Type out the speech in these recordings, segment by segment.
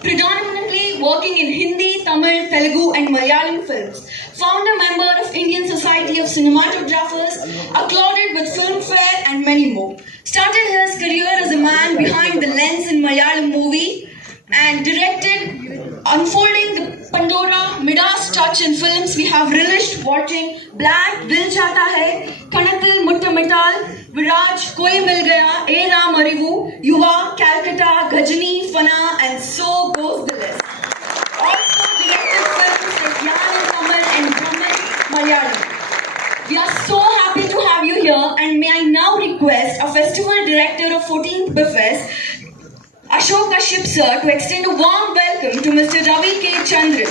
predominantly working in Hindi, Tamil, Telugu and Malayalam films. Founder member of Indian Society of Cinematographers, acclaimed with Filmfare and many more. Started his career as a man behind the lens in Malayalam movie and directed unfolding the Pandora, Midas touch in films we have relished watching Black, Dil Chahta Hai, Kanathil Mutta Mittal, Viraj, Koi Mil Gaya, A Ram Arivu, Yuva, Calcutta, Ghajini, Fana and so goes the list. Also directed films like Yan in Tamil and Brahman Malayalam. We are so happy to have you here and may I now request a festival director of 14th Biffes, Ashok Kashyap sir, to extend a warm welcome to Mr. Ravi K. Chandran.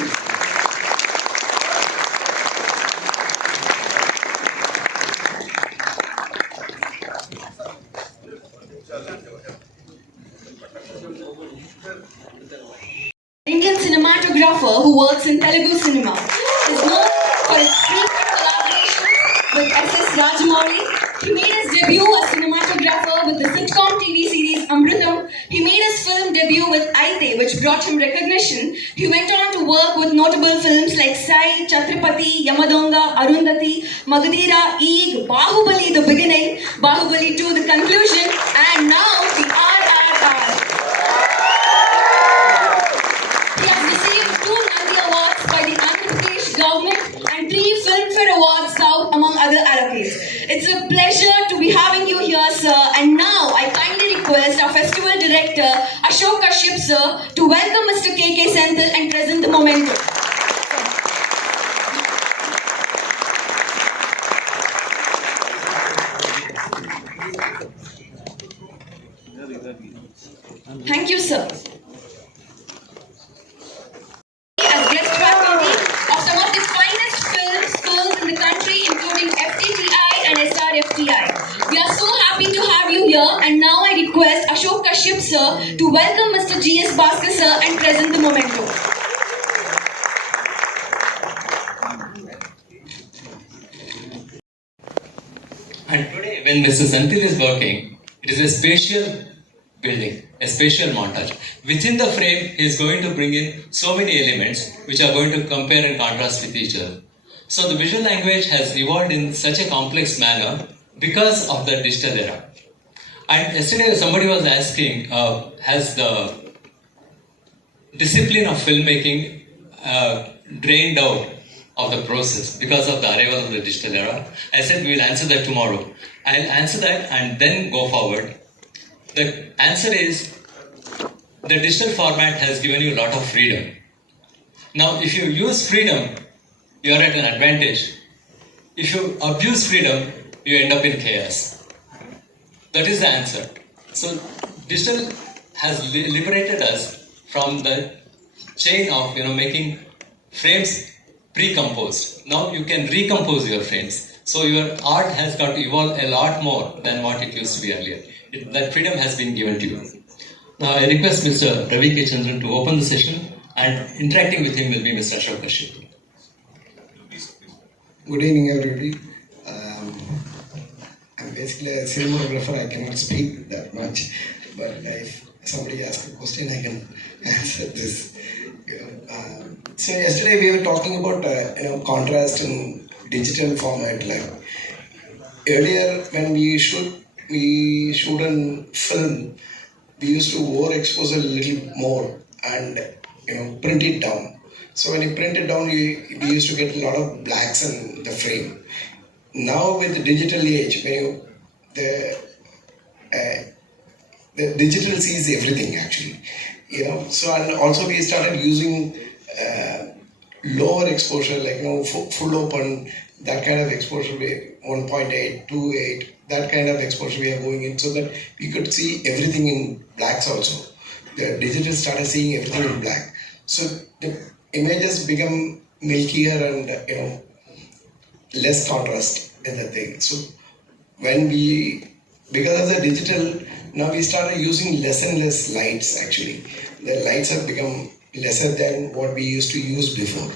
Indian cinematographer who works in Telugu cinema. Is known for his frequent collaborations with S.S. Rajamouli. He made his debut as cinematographer with the sitcom TV series Amritam. He made his film debut with Aite, which brought him recognition. He went on to work with notable films like Sai, Chhatrapati, Yamadonga, Arundhati, Magadhira, Eeg, Bahubali, The Beginning, Bahubali 2, The Conclusion, and now the RRR. He has received 2 Nandi Awards by the Andhra Pradesh government and 3 Filmfare Awards South, among other accolades. It's a pleasure to be having you here, sir. And now I kindly request our festival director, Ashok Kashyap, sir, to welcome Mr. K.K. Senthil and present the memento. Thank you, sir. As guest faculty of some of the finest film schools in the country, including FTTI and SRFTI. We are so happy to have you here, and now I request Ashok Kashyap sir to welcome Mr. G.S. Bhaskar sir and present the memento. And today, when Mr. Senthil is working, it is a spatial building, a spatial montage. Within the frame, he is going to bring in so many elements which are going to compare and contrast with each other. So the visual language has evolved in such a complex manner because of the digital era. And yesterday somebody was asking, has the discipline of filmmaking drained out of the process because of the arrival of the digital era? I said we will answer that tomorrow. I'll answer that and then go forward. The answer is, the digital format has given you a lot of freedom. Now, if you use freedom, you are at an advantage. If you abuse freedom, you end up in chaos. That is the answer. So, digital has liberated us from the chain of making frames pre-composed. Now you can recompose your frames. So your art has got to evolve a lot more than what it used to be earlier. That freedom has been given to you. Now I request Mr. Ravi K. Chandran to open the session, and interacting with him will be Mr. Ashok Kashyap. Good evening, everybody. I'm basically a cinematographer. I cannot speak that much, but if somebody asks a question, I can answer this. So yesterday we were talking about contrast in digital format. Like earlier, when we shoot in film, we used to overexpose a little more and print it down. So when you print it down, we used to get a lot of blacks in the frame. Now with the digital age, when the digital sees everything actually, So and also we started using lower exposure, like full open, that kind of exposure, 1.8, 2.8, that kind of exposure we are going in, so that we could see everything in blacks also. The digital started seeing everything in black, so the images become milkier and less contrast in the thing. So because of the digital, now we started using less and less lights actually. The lights have become lesser than what we used to use before.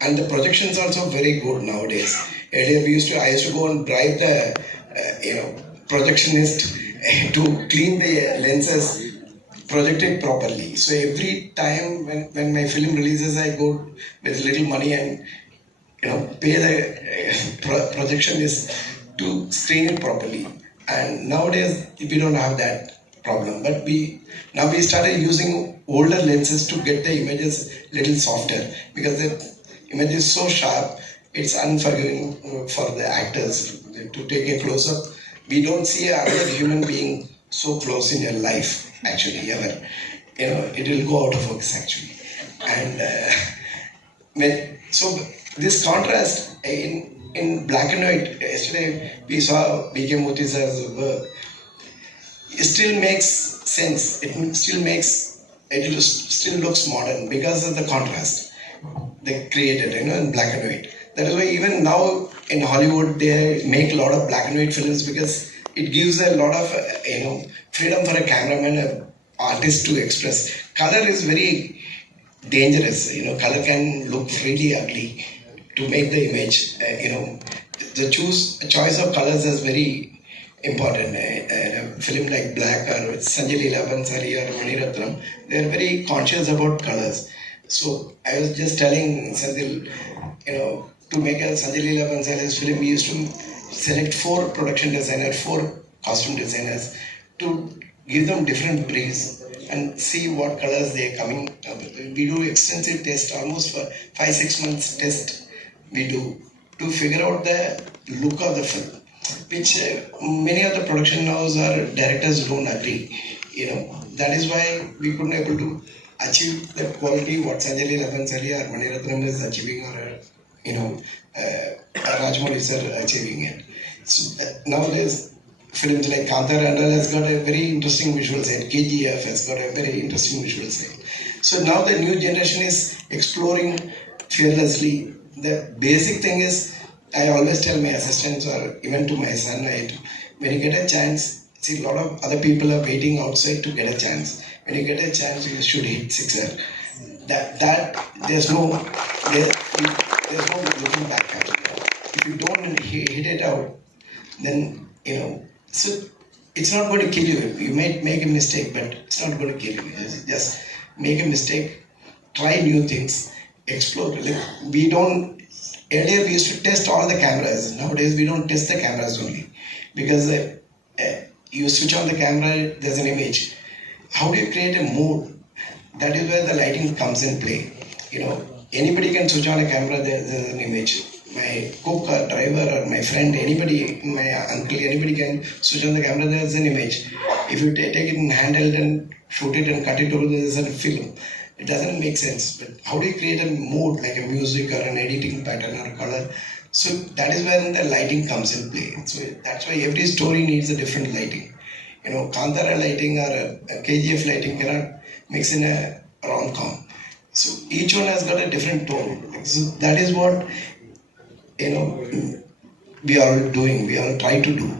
And the projections are also very good nowadays. Earlier I used to go and bribe the projectionist to clean the lenses project it properly. So every time when my film releases, I go with little money and pay the projection is to screen it properly. And nowadays we don't have that problem. But we started using older lenses to get the images little softer, because the image is so sharp, it's unforgiving for the actors to take a close up. We don't see another human being so close in your life actually ever. It will go out of focus actually. And so this contrast in black and white, yesterday we saw B.K. Murthy sir's work. It still makes sense. It still looks modern because of the contrast they created, in black and white. That is why even now in Hollywood they make a lot of black and white films, because it gives a lot of freedom for a cameraman, an artist to express. Color is very dangerous. Color can look really ugly to make the image. The choice of colors is very important. A film like Black or Sanjay Leela Bhansali or Mani Ratnam, they are very conscious about colors. So I was just telling Sendil, to make a Sanjay Leela Bhansali's film, we used to select 4 production designers, 4 costume designers, to give them different briefs and see what colors they are coming up with. We do extensive test, almost for 5-6 months test we do, to figure out the look of the film, which many of the production houses or directors don't agree. That is why we couldn't able to achieve the quality what Sanjay Leela Bhansali or Mani Ratnam is achieving, or Rajmouli is achieving it. So nowadays films like Kantara and all has got a very interesting visual side. KGF has got a very interesting visual side. So now the new generation is exploring fearlessly. The basic thing is, I always tell my assistants or even to my son, when you get a chance, see, a lot of other people are waiting outside to get a chance. When you get a chance, you should hit sixer. There's no looking back at it. If you don't hit it out, then so it's not going to kill you. You might make a mistake, but it's not going to kill you. Just make a mistake, try new things, explore. Earlier we used to test all the cameras. Nowadays we don't test the cameras only, because you switch on the camera, there's an image. How do you create a mood? That is where the lighting comes in play. Anybody can switch on a camera, there's an image. My cook or driver or my friend, anybody, my uncle, anybody can switch on the camera, there's an image. If you take it in handheld and shoot it and cut it over, there's a film. It doesn't make sense. But how do you create a mood, like a music or an editing pattern or color? So that is when the lighting comes in play. So that's why every story needs a different lighting. Kantara lighting or a KGF lighting cannot mix in a rom-com. So each one has got a different tone. So that is what we are doing, we are trying to do.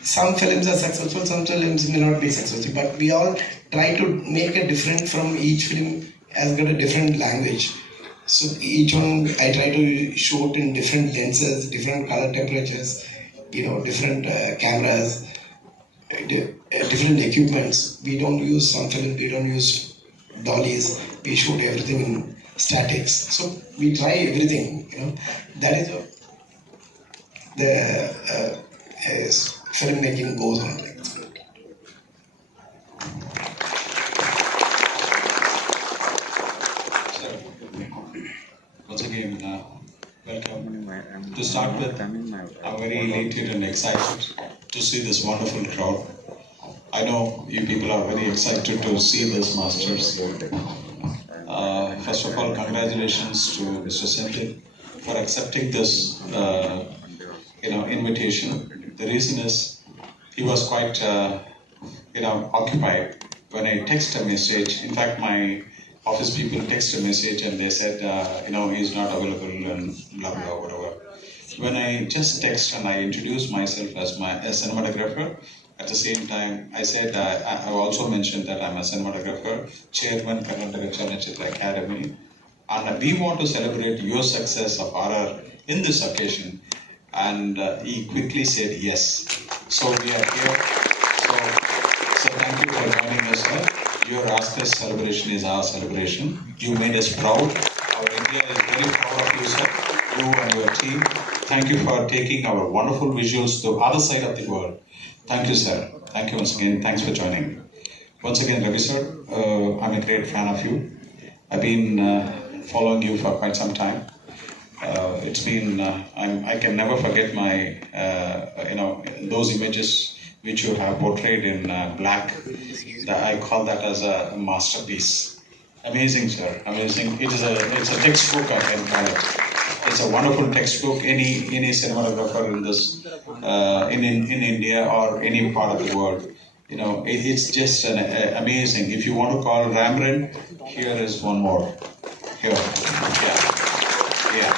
Some films are successful, some films may not be successful, but we all try to make a different from each film has got a different language. So each one I try to shoot in different lenses, different color temperatures, different cameras, different equipments. We don't use some film, we don't use dollies, we shoot everything in statics. So we try everything, that is what the filmmaking goes on like that. Once again, welcome. To start with, I'm very elated and excited to see this wonderful crowd. I know you people are very excited to see this masters. First of all, congratulations to Mr. Sendil for accepting this, invitation. The reason is he was quite, occupied when I text a message. In fact, my office people text a message and they said, he's not available and blah blah whatever. When I just text and I introduce myself as a cinematographer, at the same time, I said I also mentioned that I'm a cinematographer, chairman, Karnataka Chalachitra Academy, and we want to celebrate your success of RR in this occasion. And he quickly said yes. So we are here. So thank Thank you for joining us, sir. Your Oscars celebration is our celebration. You made us proud. Our India is very proud of you, sir. You and your team. Thank you for taking our wonderful visuals to the other side of the world. Thank you, sir. Thank you once again. Thanks for joining. Once again, Ravi sir, I'm a great fan of you. I've been following you for quite some time. It's been I can never forget my those images which you have portrayed in black. I call that as a masterpiece. Amazing, sir. Amazing. It's a textbook, I can call it. It's a wonderful textbook. Any cinematographer in this in India or any part of the world, it's just amazing. If you want to call Rembrandt, here is one more. Here, yeah.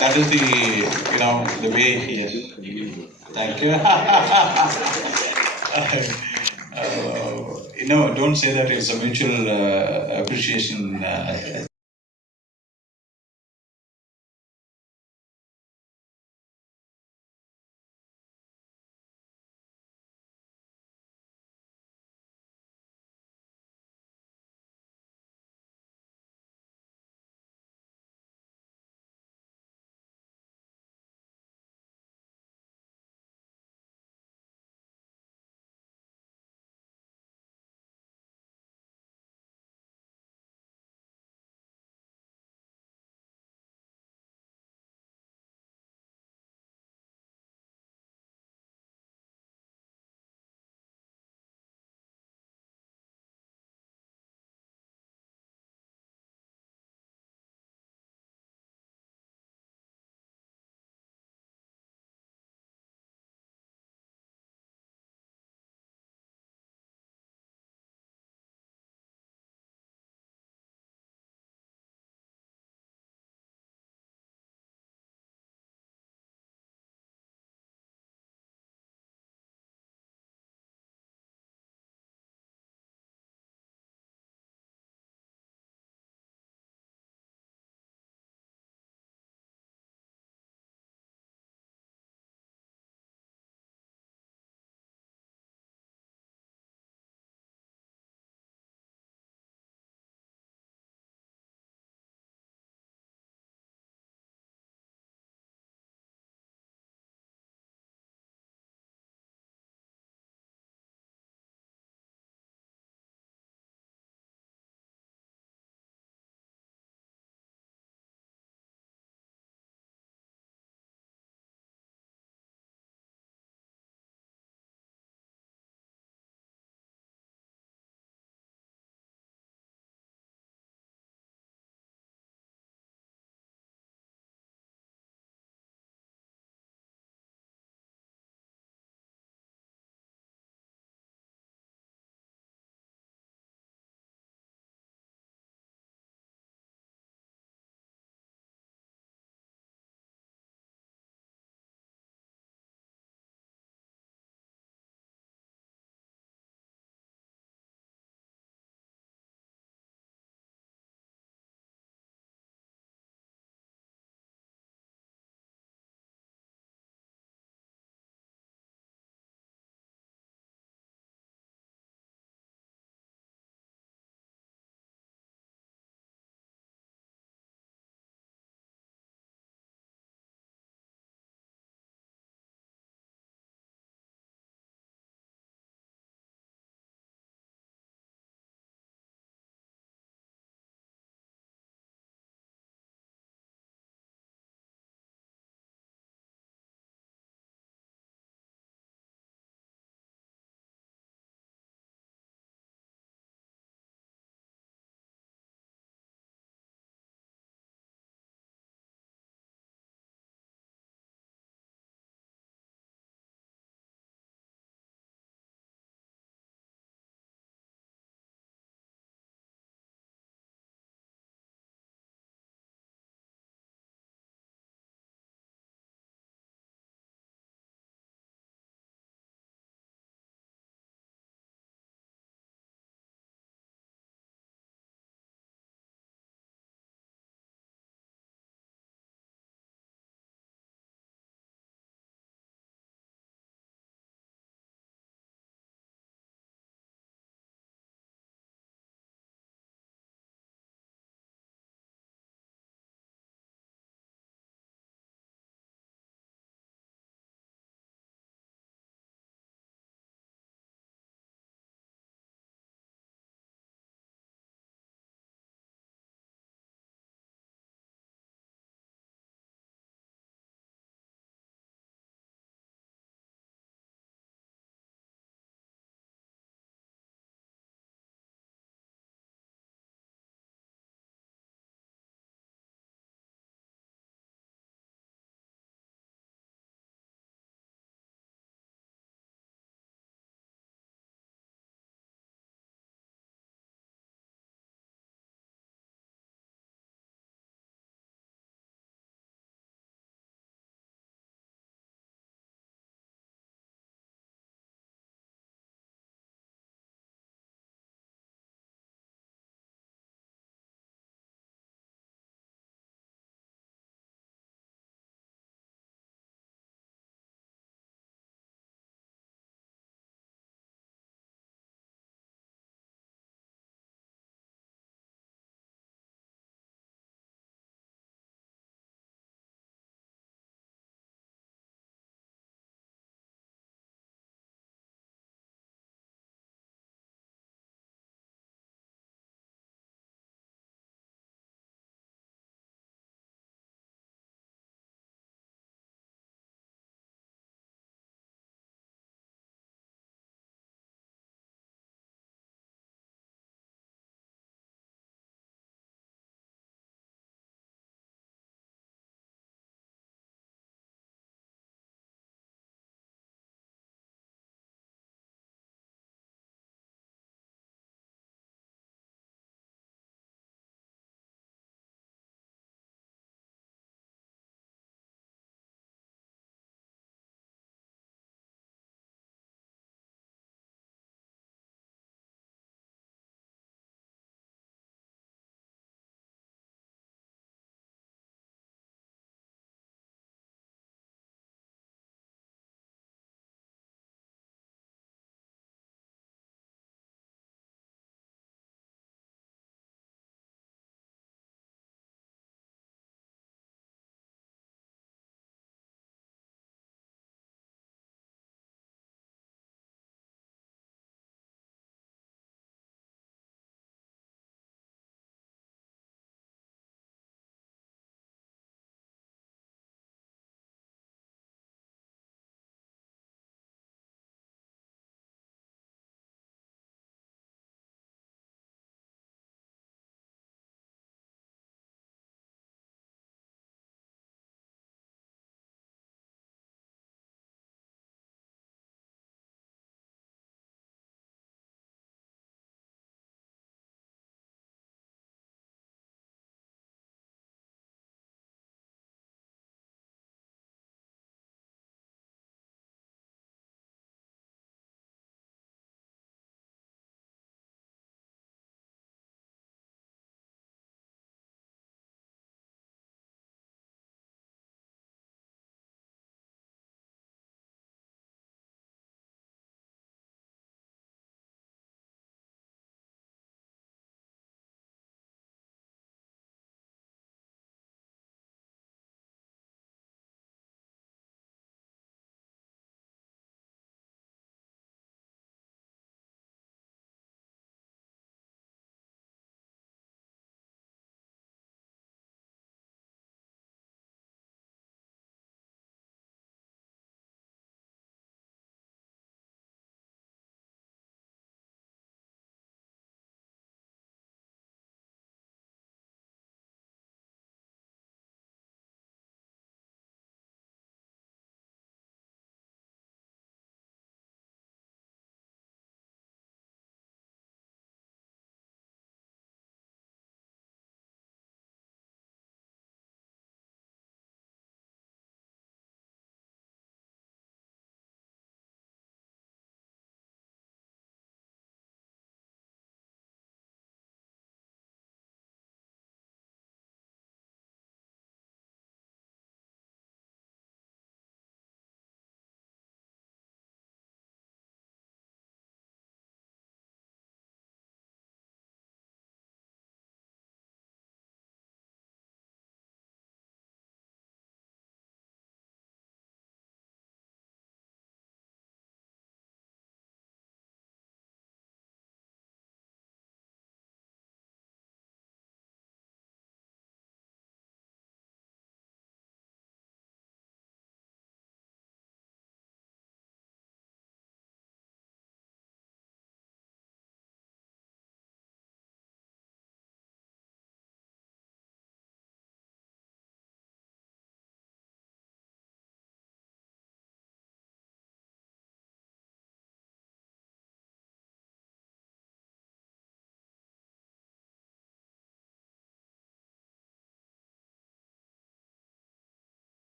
That is the way he is. Thank you. Don't say that it's a mutual appreciation.